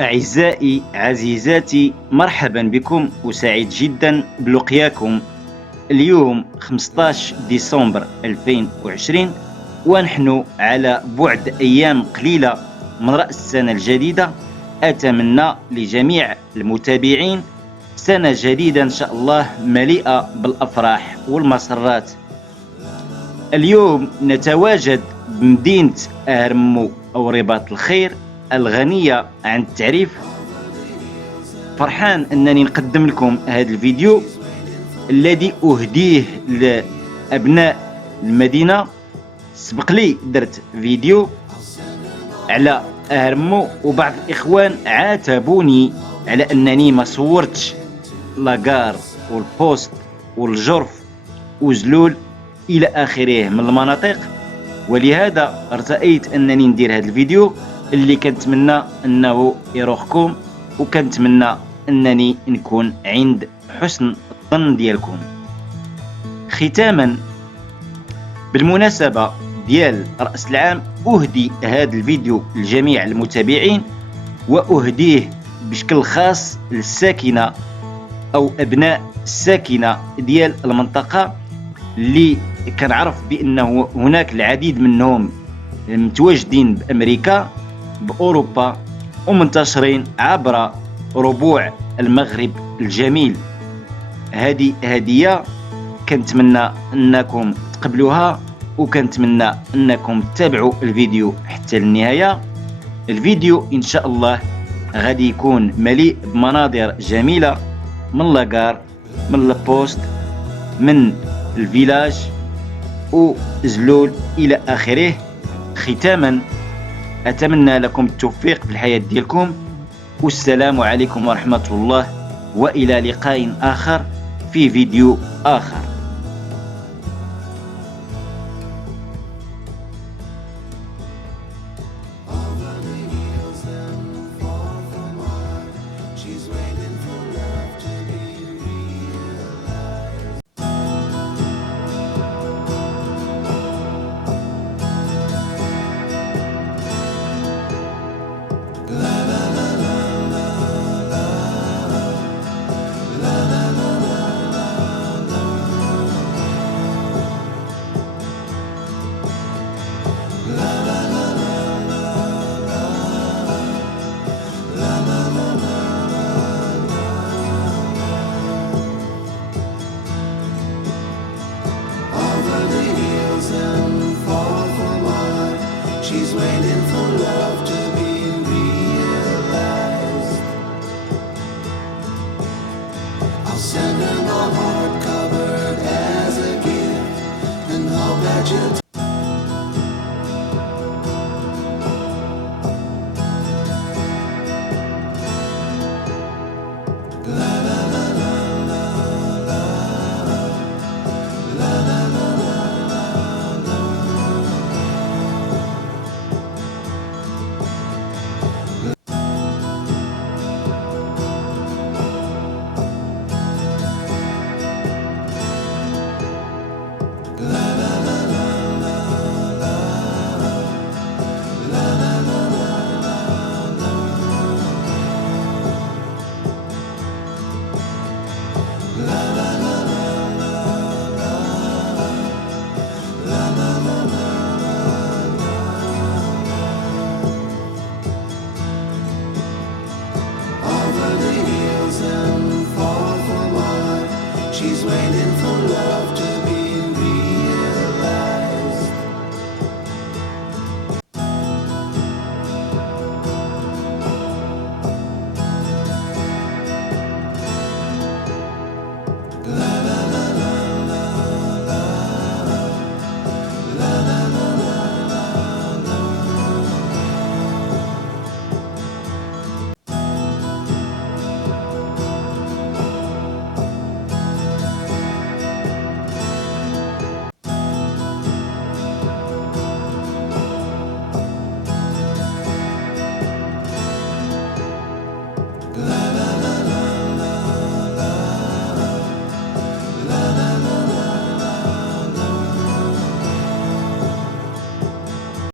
أعزائي عزيزاتي، مرحبا بكم وسعيد جدا بلقياكم اليوم 15 ديسمبر 2020، ونحن على بعد أيام قليلة من رأس السنة الجديدة. أتمنى لجميع المتابعين سنة جديدة إن شاء الله مليئة بالأفراح والمسرات. اليوم نتواجد بمدينة أهرمو أو رباط الخير الغنية عن التعريف. فرحان أنني نقدم لكم هذا الفيديو الذي أهديه لأبناء المدينة. سبق لي درت فيديو على أهرمو، وبعض الإخوان عاتبوني على أنني ما صورتش لاغار والبوست والجرف وزلول إلى آخره من المناطق، ولهذا ارتأيت أنني ندير هذا الفيديو اللي كنتمنى أنه يروخكم، وكنتمنى أنني نكون عند حسن الظن ديالكم. ختاما، بالمناسبة ديال رأس العام أهدي هذا الفيديو لجميع المتابعين، وأهديه بشكل خاص للساكنة أو أبناء الساكنة ديال المنطقة اللي كنعرف بأنه هناك العديد منهم متواجدين بأمريكا بأوروبا ومنتشرين عبر ربوع المغرب الجميل. هذه هدية كنتمنى أنكم تقبلوها، وكنتمنى أنكم تتابعوا الفيديو حتى للنهاية. الفيديو إن شاء الله غادي يكون مليء بمناظر جميلة من لاغار، من البوست، من الفيلاج وزلول إلى آخره. ختاما، أتمنى لكم التوفيق في الحياة ديالكم، والسلام عليكم ورحمة الله، وإلى لقاء آخر في فيديو آخر.